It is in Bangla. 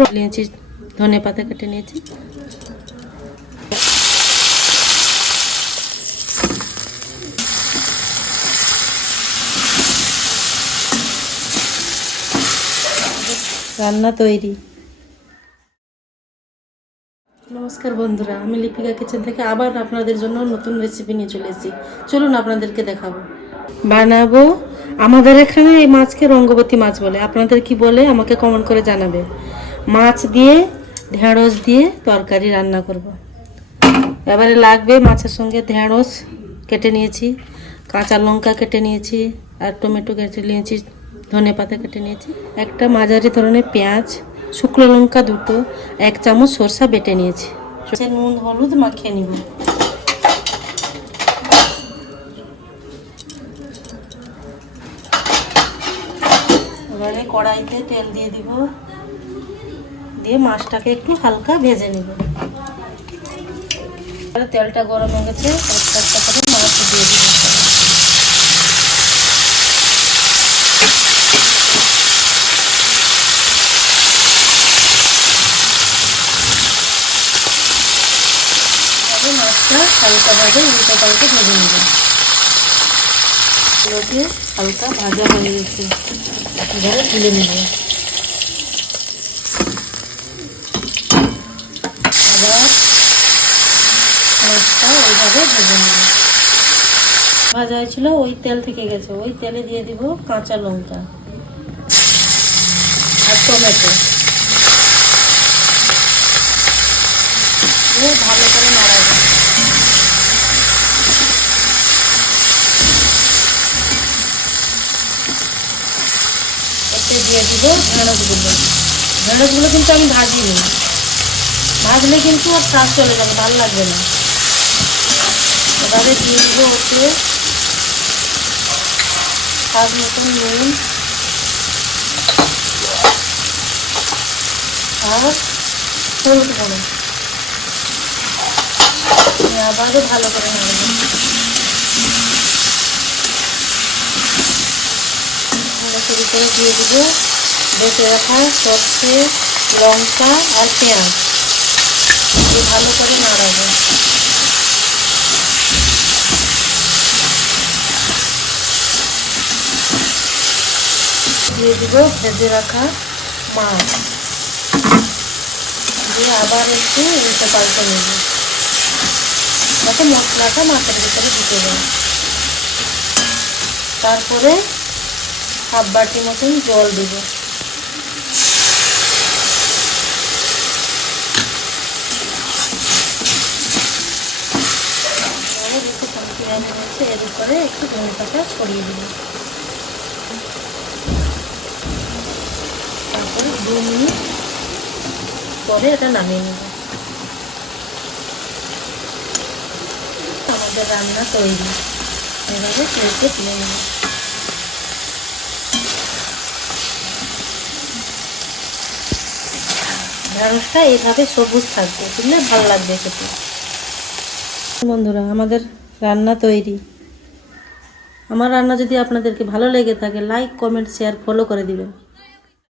রোল নিয়েছি, ধনে পাতা কেটে নিয়েছি। রান্না তৈরি। নমস্কার বন্ধুরা, আমি লিপিকা কিচেন থেকে আবার আপনাদের জন্য নতুন রেসিপি নিয়ে চলে এসেছি। চলুন আপনাদেরকে দেখাবো। বানাবো আমাদের এখানে এই মাছকে রঙ্গবতী মাছ বলে। আপনাদের কি বলে আমাকে কমেন্ট করে জানাবে। মাছ দিয়ে, ঢেঁড়স দিয়ে তরকারি রান্না করব। এবারে লাগবে মাছের সঙ্গে ঢেঁড়স কেটে নিয়েছি, কাঁচা লঙ্কা কেটে নিয়েছি, আর টমেটো কেটে নিয়েছি, ধনে পাতা কেটে নিয়েছি, একটা মাঝারি ধরনের পেঁয়াজ, শুকনো লঙ্কা দুটো, এক চামচ সরষা বেটে নিয়েছি। নুন, হলুদ মাখিয়ে নিব। এবারে কড়াইতে তেল দিয়ে দিব। দিয়ে মাছটাকে একটু হালকা ভেজে নিব। তেলটা গরম হয়ে গেছে মাছ দিয়ে দিব। ভেজে হালকা ভাজা হয়ে গেছে, এবারে তুলে নেব এবার এইভাবে ভেজে নেব। ভাজা হয়েছিল, ওই তেল থেকে গেছে। ওই তেলে দিয়ে দিব কাঁচা লঙ্কা। আর টমেটো। ভালো করে নাড়াবো। দিয়ে দিব ঢেঁড়সগুলো। ঢেঁড়সগুলো কিন্তু আমি ভাজিনি। ভাজলে কিন্তু আর স্বাদ চলে যাবে, ভালো লাগবে না। এবারে দিয়ে দিব ওতে স্বাদ মতন নুন। আর হলুদ গুঁড়ো। আবারও ভালো করে নাড়বো ভালো করে দিয়ে দিব। বেটে রাখা সর্ষে, লঙ্কা আর পেঁয়াজ। ভালো করে নাড়াবো দিয়ে দিব ভেজে রাখা মাছ। দিয়ে আবার একটু উল্টে পাল্টে নেব। যাতে মশলাটা মাছের ভিতরে ঢুকে যায়। তারপরে হাফ বাটি মতন জল দিব। এর উপরে একটু ধনে পাতা ছড়িয়ে দিব। দু মিনিট পরে এটা নামিয়ে নেব। আমাদের রান্না তৈরি। এভাবে প্লেটে তুলে নেব। ঢেঁড়সটা এইভাবে সবুজ থাকবে বুঝলে ভালো লাগবে খেতে। বন্ধুরা, আমাদের রান্না তৈরি। আমার রান্না যদি আপনাদেরকে ভালো লেগে থাকে লাইক কমেন্ট শেয়ার ফলো করে দিবেন।